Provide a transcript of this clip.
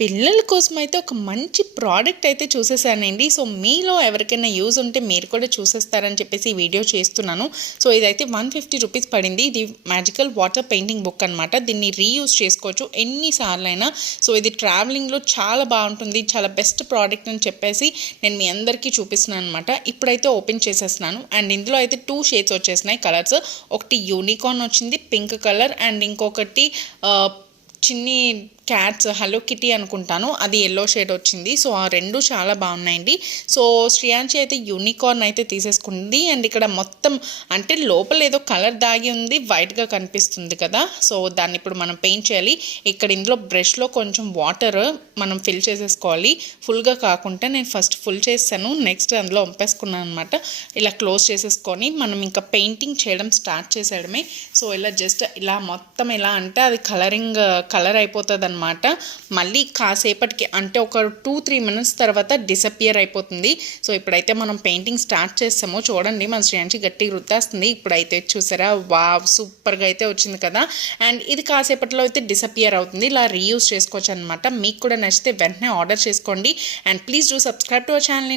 పిల్లల కోసం అయితే ఒక మంచి ప్రోడక్ట్ అయితే చూసేసానండి. సో మీలో ఎవరికైనా యూజ్ ఉంటే మీరు కూడా చూసేస్తారని చెప్పేసి ఈ వీడియో చేస్తున్నాను. సో ఇదైతే వన్ ఫిఫ్టీ రూపీస్ పడింది. ఇది మ్యాజికల్ వాటర్ పెయింటింగ్ బుక్ అనమాట దీన్ని రీయూజ్ చేసుకోవచ్చు ఎన్నిసార్లు అయినా సో ఇది ట్రావెలింగ్లో చాలా బాగుంటుంది. చాలా బెస్ట్ ప్రోడక్ట్ అని చెప్పేసి నేను మీ అందరికీ చూపిస్తున్నాను అనమాట ఇప్పుడైతే ఓపెన్ చేసేస్తున్నాను. అండ్ ఇందులో అయితే టూ షేడ్స్ వచ్చేసినాయి. కలర్స్ ఒకటి యూనికార్న్ వచ్చింది పింక్ కలర్ అండ్ ఇంకొకటి చిన్ని క్యాట్స్ హలో కిటీ అనుకుంటాను. అది ఎల్లో షేడ్ వచ్చింది. సో ఆ రెండు చాలా బాగున్నాయండి. సో శ్రియాంచి అయితే యూనికార్న్ అయితే తీసేసుకుంది. అండ్ ఇక్కడ మొత్తం అంటే లోపల ఏదో కలర్ దాగి ఉంది. వైట్గా కనిపిస్తుంది కదా. సో దాన్ని ఇప్పుడు మనం పెయింట్ చేయాలి. ఇక్కడ ఇందులో బ్రష్లో కొంచెం వాటర్ మనం ఫిల్ చేసేసుకోవాలి. ఫుల్గా కాకుండా నేను ఫస్ట్ ఫుల్ చేస్తాను. నెక్స్ట్ అందులో పంపేసుకున్నాను అనమాట ఇలా క్లోజ్ చేసేసుకొని మనం ఇంకా పెయింటింగ్ చేయడం స్టార్ట్ చేసేయడమే. సో ఇలా జస్ట్ ఇలా మొత్తం ఎలా అంటే అది కలరింగ్ కలర్ అయిపోతుంది అనమాట మళ్ళీ కాసేపటికి అంటే ఒక టూ త్రీ మినిట్స్ తర్వాత డిసపియర్ అయిపోతుంది. సో ఇప్పుడైతే మనం పెయింటింగ్ స్టార్ట్ చేస్తామో చూడండి. మన శ్రీ గట్టిగా రుద్దేస్తుంది ఇప్పుడైతే చూసారా? వా సూపర్గా అయితే వచ్చింది కదా. అండ్ ఇది కాసేపట్లో అయితే డిసపియర్ అవుతుంది. ఇలా రీయూస్ చేసుకోవచ్చు అనమాట మీకు కూడా నచ్చితే వెంటనే ఆర్డర్ చేసుకోండి. And please do subscribe to our channel